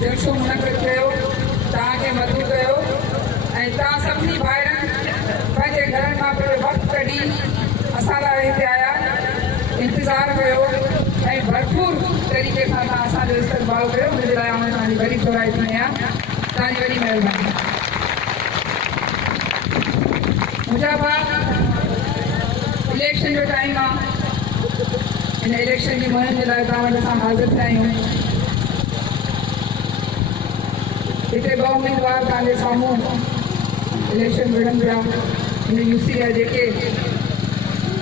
जलसो मुनक़िद कयो, तव्हांखे मदद कयो ऐं तव्हां सभिनी भाइरनि पंहिंजे घरनि मां पंहिंजो वक़्तु कढी असां लाइ हिते आया, इंतज़ारु कयो ऐं भरपूर तरीक़े सां तव्हां असांजो इस्तक़बाल कयो। मुंहिंजे लाइ आउं तव्हांजी वॾी थोराई थी आहियां, तव्हांजी वॾी महिरबानी। मुंहिंजा भाउ, इलेक्शन जो टाइम आहे, इन इलेक्शन जी मुहिम जे लाइ तव्हां वटि असां हाज़िर थिया आहियूं। हिते ॿ उम्मीदवार तव्हांजे साम्हूं इलेक्शन लड़नि पिया। हिन यूसी जा जेके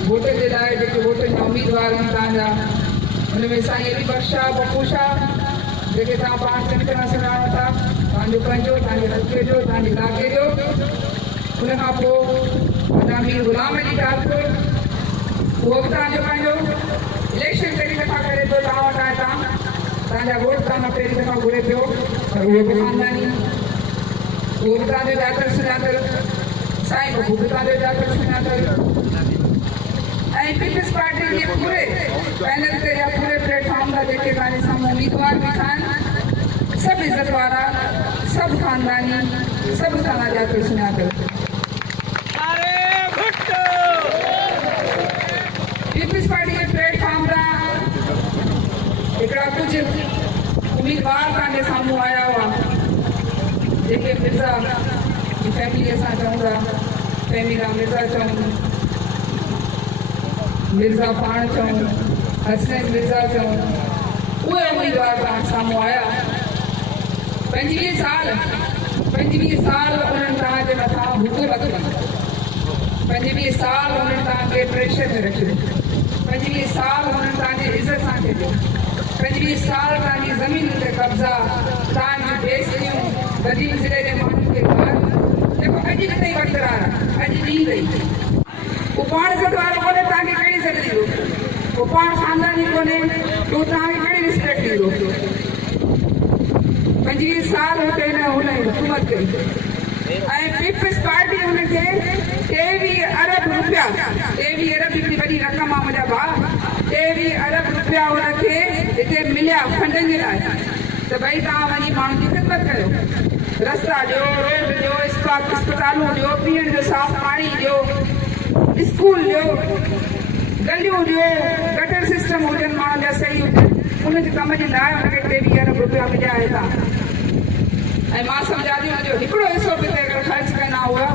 वोट जे लाइ जेके वोटनि जा उम्मीदवार आहिनि तव्हांजा, हुन में साईं अली बख्शा बपूशा जेके तव्हां पाण चङी तरह सुञाणो था, तव्हांजो पंहिंजो, तव्हांजे हल्के जो, तव्हांजे इलाइक़े जो। उन खां पोइ मीर ग़ुलाम अली ठाकुर, उहो बि तव्हांजो पंहिंजो। इलेक्शन पहिरीं दफ़ा करे पियो तव्हां वटि आया, तव्हांजा वोट तव्हां पहिरीं दफ़ा घुरे पियो, पर उहो बि ख़ानदानी, उहो बि तव्हांजो ॼातल सुञातल। साईं बबू बि तव्हांजो ॼातल सुञातल। ऐं पीपल्स पार्टी जे पूरे पैनल ते या पूरे प्लेटफॉर्म ते जेके तव्हांजे साम्हूं उम्मीदवार बीठा आहिनि, सभु इज़त वारा, सभु ख़ानदानी, सभु तव्हां ॼातल सुञातल। पीपल्स पार्टी जे प्लेटफॉर्म तां हिकिड़ा कुझु उम्मीदवार तव्हांजे साम्हूं आया हुआ, जेके मिर्ज़ा जी फैमिली असां चऊं था, फैमिला मिर्ज़ा चऊं, मिर्ज़ा पाण चऊं, हसनैन मिर्ज़ा चऊं, उहे उम्मीदवार तव्हां साम्हूं आया। 25 साल उन्हनि तव्हांजे मथां हुकूमत कई, 25 साल उन्हनि तव्हांखे प्रेशर में रखियो, 25 साल उन्हनि तव्हांजी इज़त सां खेॾियो, 25 साल तव्हांजी ज़मीन ते कब्ज़ा, तव्हांजी बेइज़तियूं, बदीन ज़िले जे माण्हुनि खे जेको अॼु न ताईं बरक़रार आहे, अॼु ॾींहुं ताईं उहो पाण इज़त वारो कोन्हे, तव्हांखे कहिड़ी इज़त ॾींदो? उहो पाण ख़ानदानी कोन्हे, तूं तव्हांखे कहिड़ी रिस्पेक्ट ॾींदो? 25 साल हुते हुन हुकूमत कई ऐं पीपल्स पार्टी हुनखे 23 अरब रुपया, 23 अरब हिकिड़ी वॾी रक़म आहे मुंहिंजा भाउ, 23 अरब रुपया हुनखे हिते मिलिया फंडनि जे लाइ। त भई तव्हां वञी माण्हुनि जी ख़िदमत कयो, रस्ता ॾियो, रोड ॾियो, अस्पतालूं ॾियो, पीअण जो साफ़ पाणी ॾियो, स्कूल ॾियो, गलियूं ॾियो, गटर सिस्टम हुजनि माण्हुनि जा सही हुजनि। उनजे कम जे लाइ हुनखे 23 अरब रुपया मिलिया हितां। ऐं मां सम्झां थी हुनजो हिकिड़ो हिसो बि अगरि ख़र्च कंदा हुआ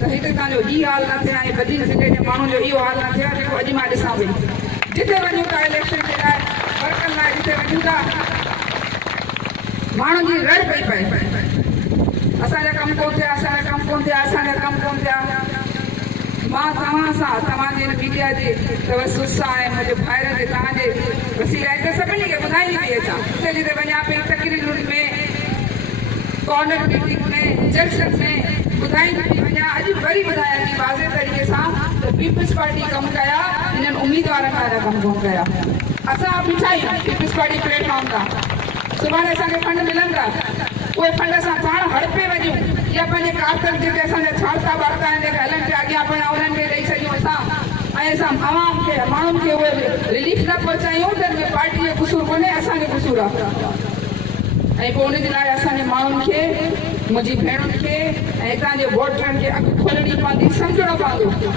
त हिते तव्हांजो हीउ हाल न थिए, ऐं बदीन ज़िले जे माण्हुनि जो इहो हाल न थिए जेको अॼु मां ॾिसां पई। जिते वञूं था इलेक्शन जे लाइ, वर्कनि लाइ जिते वञूं था, माण्हुनि जी रड़ पई पए, असांजा कमु कोन थिया, असांजा कमु कोन थिया, असांजा कमु कोन थिया। मां तव्हां सां, तव्हांजे मीडिया जे तवसुस सां ऐं मुंहिंजे भाइरनि जे तव्हांजे वसीले ते सभिनी खे ॿुधाईंदी पई अचां, जिते जिते वञा पई, तकरीरुनि में, कॉर्नर मीटिंग में, जलसनि में ॿुधाईंदी पई वञा। अॼु वरी ॿुधायां थी वाज़े तरीक़े सां त पीपल्स पार्टी कमु कया, हिननि उम्मीदवारनि वारा कमु कोन कया। असां बीठा आहियूं पीपल्स पार्टी प्लेटफॉर्म तां, सुभाणे असांखे फंड मिलंदा, उहे फंड असां पाण हड़पे वञूं या पंहिंजे कारकर्द जेके असांजा छाड़ता ॿारता आहिनि जेके हलनि पिया अॻियां पिया, उन्हनि खे ॾेई छॾियूं असां, ऐं असां आवाम खे, माण्हुनि खे उहे रिलीफ न पहुचायूं त हिन में पार्टी जो क़सूरु कोन्हे, असांजो क़सूरु आहे। ऐं पोइ उनजे लाइ असांजे माण्हुनि खे, मुंहिंजी भेणुनि खे ऐं हितां जे वोटरनि खे अखि खोलणी पवंदी, सम्झणो पवंदो।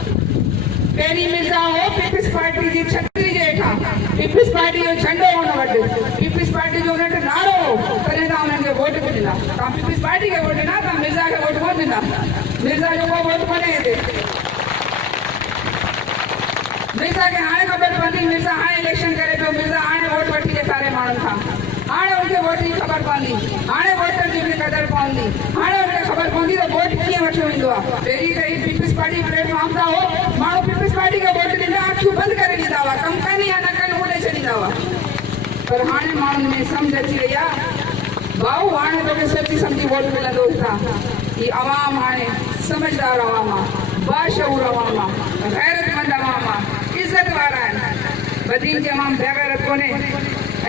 पहिरीं मिर्ज़ा हो पीपल्स पार्टी जी छतरी जे हेठां, पीपल्स पार्टी जो झंडो हुन वटि, पीपल्स पार्टी जो हुन वटि नारो हो, तॾहिं तव्हां हुननि खे वोट बि ॾिना। तव्हां पीपल्स पार्टी खे वोट ॾिना, तव्हां मिर्ज़ा खे वोट कोन ॾिना। मिर्ज़ा जो को वोट कोन्हे हिते। मिर्ज़ा खे हाणे ख़बर पवंदी, मिर्ज़ा हाणे इलेक्शन करे पियो, मिर्ज़ा हाणे वोट वठी ॾेखारे माण्हुनि खां, हाणे हुनखे वोट जी ख़बर पवंदी, हाणे वोटर जी बि क़दुरु पवंदी, हाणे हुनखे ख़बर पवंदी त वोट कीअं वठियो वेंदो आहे। पहिरीं त ही पीपल्स पार्टी प्लेटफॉर्म तां हो, माण्हू पीपल्स पार्टी खे वोट ॾींदा, अखियूं बंदि करे ॾींदा हुआ, कमु कनि या न कनि उहो ॾेई छॾींदा हुआ। पर हाणे माण्हुनि में सम्झ अची वई आहे, भाऊ हाणे तोखे सोची सम्झी वोट मिलंदो हितां। ही अवाम हाणे समझदार अवाम आहे, बाशऊर अवाम आहे, गैरतमंद अवाम आहे, इज़त वारा आहिनि। बदीन जे अवाम बेगैरत कोन्हे,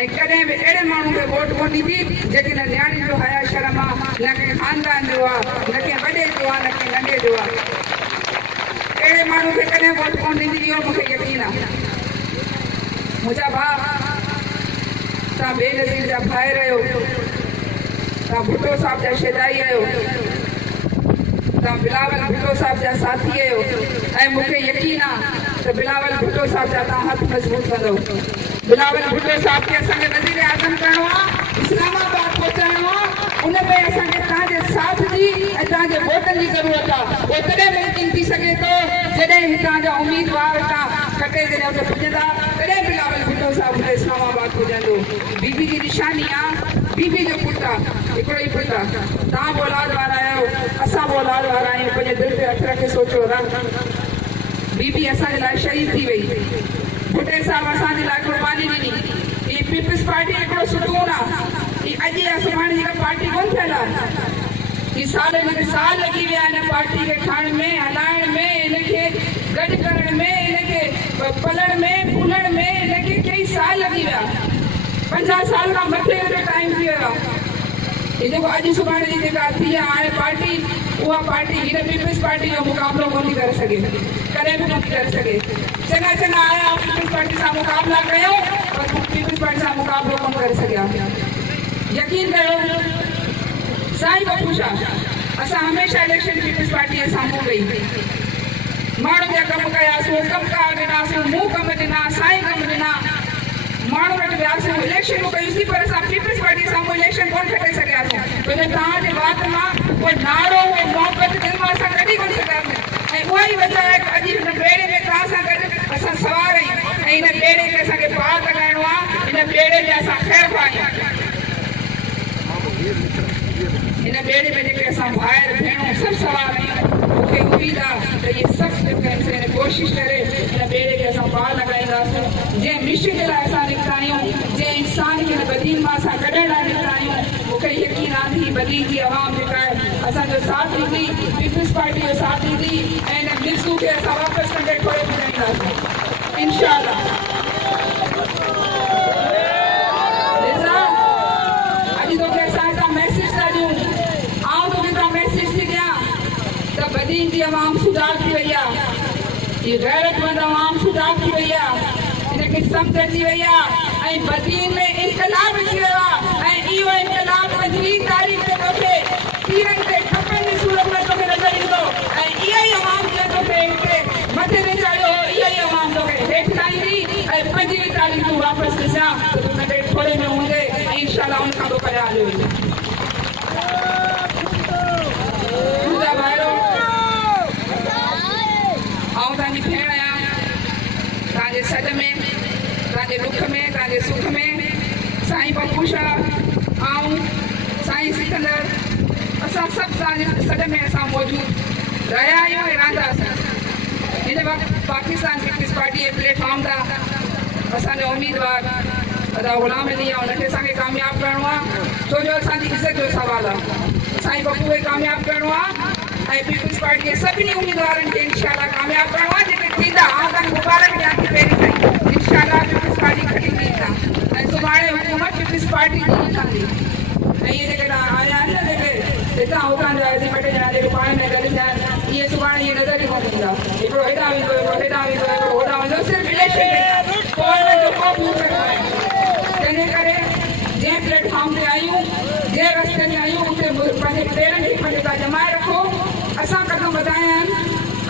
ऐं कॾहिं बि अहिड़े माण्हू खे वोट कोन ॾींदी जेके न न्याणी जो हया शर्म आहे, न कंहिं ख़ानदान जो आहे, न कंहिं वॾे जो आहे, न कंहिं नंढे जो आहे। अहिड़े माण्हू खे कॾहिं वोट कोन ॾींदी, इहो मूंखे यकीन आहे। मुंहिंजा भाउ, तव्हां बेनज़ीर जा भाइर आहियो, तव्हां भुट्टो साहिब जा शेदाई आहियो, तव्हां बिलावल भुट्टो साहिब जा साथी आहियो ऐं मूंखे यकीन आहे त बिलावल भुट्टो साहिब जा तव्हां हथ मज़बूत कंदव। बिलावल भुट्टो साहिब खे असांखे वज़ीर आज़म करणो आहे, इस्लामाबाद पहुचाइणो आहे, उन में असांखे तव्हांजे साथ जी ऐं तव्हांजे वोटनि जी ज़रूरत आहे। उहो तॾहिं मुमकिन थी सघे थो जॾहिं हितां जा उम्मीदवार हितां खटे जॾहिं हुते पुॼंदा, तॾहिं बिलावल भुट्टो साहिब हुते इस्लामाबाद पुॼंदो। बीबी जी निशानी आहे, बीबी जो पुटु आहे, हिकिड़ो ई पुटु आहे। तव्हां बि औलाद वारा आहियो, असां बि औलाद वारा आहियूं। पंहिंजे दिलि ते हथ रखे सोचो बीबी असांजे लाइ शहीद थी वई, भुट्टे साहिब असांजे लाइ क़ुर्बानी ॾिनी। हीअ पीपल्स पार्टी हिकिड़ो सुकून आहे, हीअ अॼु या सुभाणे जी पार्टी कोन थियल आहे। हीअ साल लॻी विया हिन पार्टी खे ठाहिण में, हलाइण में, हिनखे गॾु करण में, हिनखे पलण में, फूलण में, हिनखे कई साल लॻी विया। 50 साल खां मथे जो टाइम थी वियो आहे। ये जेको अॼु सुभाणे जी जेका थी आहे हाणे पार्टी, उहा पार्टी हिन पीपल्स पार्टी जो मुक़ाबिलो कोन थी करे सघे, कॾहिं बि कोन थी करे सघे। चङा चङा आया पीपल्स पार्टी सां मुक़ाबला कयो, पर पीपल्स पार्टी सां मुक़ाबिलो कोन करे सघिया। यकीन कयो साईं बब्बू शाह, असां हमेशह इलेक्शन पीपल्स पार्टी जे साम्हूं वई, माण्हुनि जा कम कयासीं, कमकार ॾिनासीं, मूं कम ॾिना, साईं कम ॾिना, माण्हू वटि वियासीं, इलेक्शनूं कयूंसीं, पर असां पीपल्स पार्टी साम्हूं इलेक्शन कोन खटे सघियासीं। छो जो तव्हांजे वात मां उहो नारो, उहो मोहबत दिलि मां असां कढी कोन सघियासीं। ऐं उहा ई वजह आहे अॼु हिन बेड़े में तव्हां सां गॾु असां सवार आहियूं ऐं हिन बेड़े खे असांखे पार लॻाइणो आहे, हिन बेड़े में असां ख़ैर आहियूं। हिन बेड़े में जेके असां भाइर भेणूं सभु सवार आहियूं। मूंखे उमेद आहे त इहे सभु जेके आहिनि कोशिशि करे हिन बेड़े खे असां पार लॻाईंदासीं। जंहिं मिशन जे लाइ असां निकिता आहियूं, जंहिं इंसान खे हिन बदीन मां असां कढण लाइ निकिता आहियूं, मूंखे यकीन आहे त बदीन जी आवाम जेका आहे असांजो साथ ॾींदी, पीपल्स पार्टी जो साथ ॾींदी ऐं हिन मिसू खे असां वापसि कंदे थोरे ॿुधाईंदासीं इंशाअल्लाह। अॼु तोखे असां हितां मैसेज था ॾियूं, आउं तोखे हितां मैसेज थी ॾियां त बदीन जी आवाम सुधार थी वई आहे, ये गैरतमंद आवाम सुधार थी वई आहे, हिनखे सम्झ अची वई आहे ऐं बदीन में इनकलाब अची वियो आहे। ऐं इहो इनकलाब 25 तारीख़ ते तोखे तीरनि ते ठपनि जी सूरत में तोखे नज़र ईंदो ऐं इहा ई आवाम जो तोखे हिते मथे ते चाढ़ियो हो, इहा ई आवाम तोखे हेठि लाहींदी ऐं 25 तारीख़ तूं वापसि ॾिसां त तूं नंढे थोरे में हूंदे ऐं इंशाअल्लाह उन खां पोइ परियां हलियो वेंदो। आउं तव्हांजी भेण आहियां, तव्हांजे सॾ में, तव्हांजे दुख में, तव्हांजे सुख में। साईं बब्बू शाह, आऊं, साईं सिकंदर, असां सभु तव्हांजे सॾ में असां मौजूदु रहिया आहियूं ऐं रहंदासीं। हिन वक़्तु पाकिस्तान पीपल्स पार्टी जे प्लेटफॉर्म तां असांजो उम्मीदवार अदा ग़ुलाम अली आहे, हुनखे असांखे कामयाबु करिणो आहे, छो जो असांजी इज़त जो सुवालु आहे। साईं बब्बू खे कामयाबु करिणो आहे ऐं पीपल्स पार्टी जे सभिनी उम्मीदवारनि खे इंशाअल्लाह कामयाबु करिणो आहे। जेके थींदा आउं तव्हांखे मुबारक ॾियां थी पहिरीं ताईं, इंशाअल्लाह पीपल्स पार्टी खटी ईंदा ऐं सुभाणे हुकूमत पीपल्स पार्टी जी कंदी। ऐं इहे जेके आया आहिनि न जेके हितां हुतां जा ॿ टे ॼणा जेके पाण में गॾु थिया आहिनि, इहे सुभाणे इहे नज़र ई कोन ईंदा। हिकिड़ो हेॾां वेंदो, हिकिड़ो हेॾां वेंदो, हिकिड़ो होॾां वेंदो, सिर्फ़ु इलेक्शन पोइ हिन जो को बि तंहिंजे करे जंहिं प्लेटफॉर्म ते आहियूं, जंहिं रस्ते ते आहियूं, उते पंहिंजे पेरनि खे पंहिंजे तव्हां जमाए रखो। असां कदम वधाया आहिनि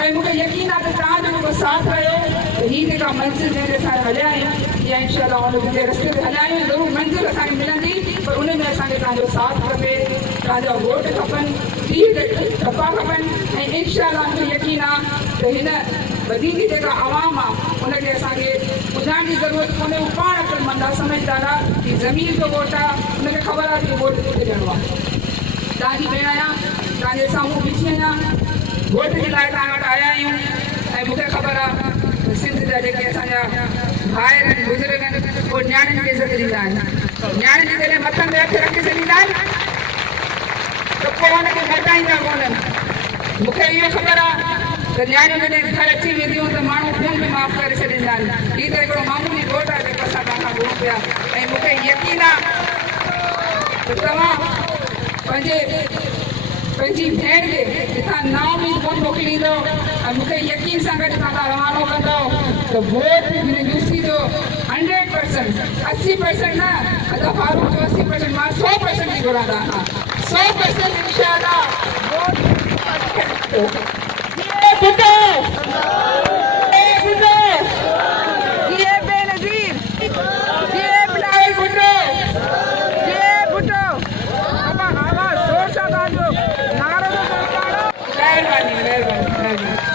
ऐं मूंखे यकीन आहे त तव्हांजो जेको साथ रहियो त हीअ जेका मंज़िल जंहिंते असां हलिया आहियूं या इंशाअल्लाह उन जंहिं रस्ते ते हलिया आहियूं ज़रूरु मंज़िल असांखे मिलंदी, पर उन में असांखे तव्हांजो साथ खपे, तव्हांजा वोट खपनि, 30 टपा खपनि ऐं इंशाअल्लाह मूंखे यकीन आहे त हिन वधीक जेका आवाम आहे उनखे असांखे ॿुधाइण जी ज़रूरत कोन्हे, उहो पाण अकुलमंद आहे, समझदार आहे कि ज़मीन जो वोट आहे, उनखे ख़बर आहे कि वोट किथे ॾियणो आहे। तव्हांजी भेण आहियां, तव्हांजे साम्हूं बीठी आहियां, वोट जे लाइ तव्हां वटि आया आहियूं ऐं मूंखे ख़बर आहे त सिंध जा जेके असांजा भाइर आहिनि, बुज़ुर्ग आहिनि, उहे न्याणियुनि खे इज़त ॾींदा आहिनि। न्याणियुनि जॾहिं मथनि ते हथ रखी छॾींदा आहिनि त पोइ हुनखे मटाईंदा कोन्हनि। मूंखे इहो ख़बर आहे त न्याणियूं जॾहिं घर अची वेंदियूं त माण्हू खून बि माफ़ करे छॾींदा आहिनि। हीअ त हिकिड़ो मामूली वोट आहे जेको असां तव्हां खां घुरूं पिया ऐं मूंखे यकीन आहे त तव्हां पंहिंजी भेण खे हितां नाउमीद कोन मोकिलींदो ऐं मूंखे यकीन सां गॾु तव्हां रवानो कंदो त वोट हिन यूसी जो 100%, 80% न, अदा फारूक जो 80%, मां 100% जी घुरां तव्हां खां। 100% इंशाल्लाह ये बेनजीर, ये बिलावल भुट्टो, ये भुट्टो। अब आवाज जोर से बाजो, नारा तो मेहरबानी मेहरबानी मेहरबानी।